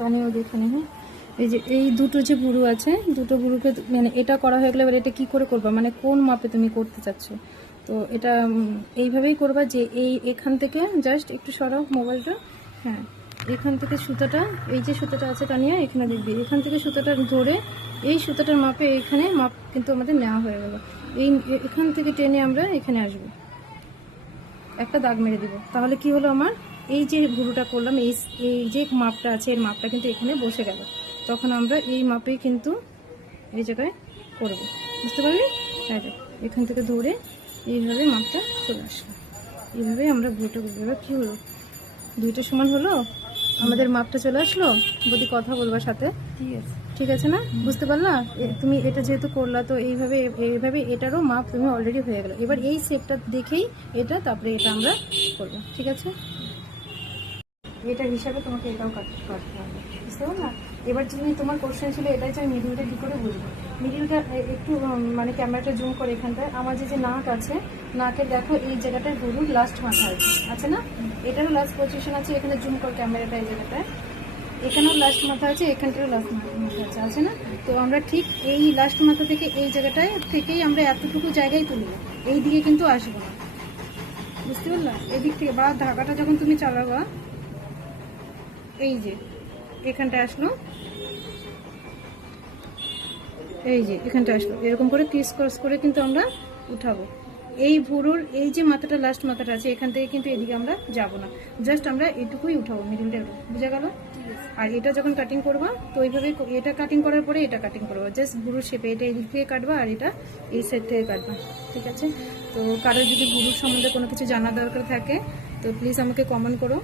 টানিও দেখুন। হ্যাঁ, এই যে এই দুটো যে ভুরু আছে, দুটো ভুরুকে মানে এটা করা হয়ে গেলে এবার এটা কী করে করবা, মানে কোন মাপে তুমি করতে চাচ্ছ। তো এটা এইভাবেই করবা যে এখান থেকে জাস্ট একটু সরাও মোবাইলটা। হ্যাঁ, এখান থেকে সুতাটা, এই যে সুতাটা আছে টানিয়া এখানে দেখবি, এখান থেকে সুতাটা ধরে এই সুতাটার মাপে এইখানে মাপ কিন্তু আমাদের নেওয়া হয়ে গেল। এখান থেকে টেনে আমরা এখানে আসবো, একটা দাগ মেরে দিব। তাহলে কি হলো, আমার এই যে ভুরুটা করলাম, এই যে মাপটা আছে এর মাপটা কিন্তু এখানে বসে গেল। তখন আমরা এই মাপেই কিন্তু এই জায়গায় করব, বুঝতে পারলি? হ্যাঁ, এখান থেকে ধরে এইভাবে মাপটা চলে আসলো, এইভাবে আমরা ভুরুটা করবো। এবার কী হলো, দুইটা সমান হলো, আমাদের মাপটা চলে আসলো। বদি কথা বলবার সাথে, ঠিক আছে না? বুঝতে পারলা? তুমি এটা যেহেতু করলা, তো এইভাবে এটারও মাপ তুমি অলরেডি হয়ে গেল। এবার এই শেপটা দেখেই এটা, তারপরে এটা আমরা করবো, ঠিক আছে? এটার হিসাবে তোমাকে এটাও কাটতে হবে, বুঝতে পারলা? এবার যদি তোমার কোশ্চেন ছিল এটাই যে আমি মিডিলটা কী করে বুঝবো, মিডিলটা একটু মানে ক্যামেরাটা জুম করে এখানটায় আমার যে নাক আছে, নাকের দেখো এই জায়গাটায় গরুর লাস্ট মাথা আছে না, এটারও লাস্ট পজিশন আছে, এখানে জুম কর ক্যামেরাটা, এই জায়গাটায় এখানেও লাস্ট মাথা আছে, এখানটারও লাস্ট মাথা আছে না? তো আমরা ঠিক এই লাস্ট মাথা থেকে এই জায়গাটায় থেকেই আমরা এতটুকু জায়গায় তুলবো, এই দিকে কিন্তু আসবো না, বুঝতে পারলা? এদিক থেকে বা ধাগাটা যখন তুমি চালাবা, এই যে এখানটায় আসলো, এই যে এখানটা আসলো, এরকম করে ক্রিস ক্রস করে কিন্তু আমরা উঠাবো। এই ভুরুর এই যে মাথাটা, লাস্ট মাথাটা আছে, এখান থেকে কিন্তু এদিকে আমরা যাব না, জাস্ট আমরা এটুকুই উঠাবো, মিডিলটা। বুঝা গেল? আর এটা যখন কাটিং করবা, তো ওইভাবে এটা কাটিং করার পরে এটা কাটিং করবো, জাস্ট ভুরুর শেপে। এটা এই দিক থেকে কাটবা আর এটা এই সাইড থেকে কাটবা, ঠিক আছে? তো কারোর যদি ভুরুর সম্বন্ধে কোনো কিছু জানার দরকার থাকে তো প্লিজ আমাকে কমেন্ট করো।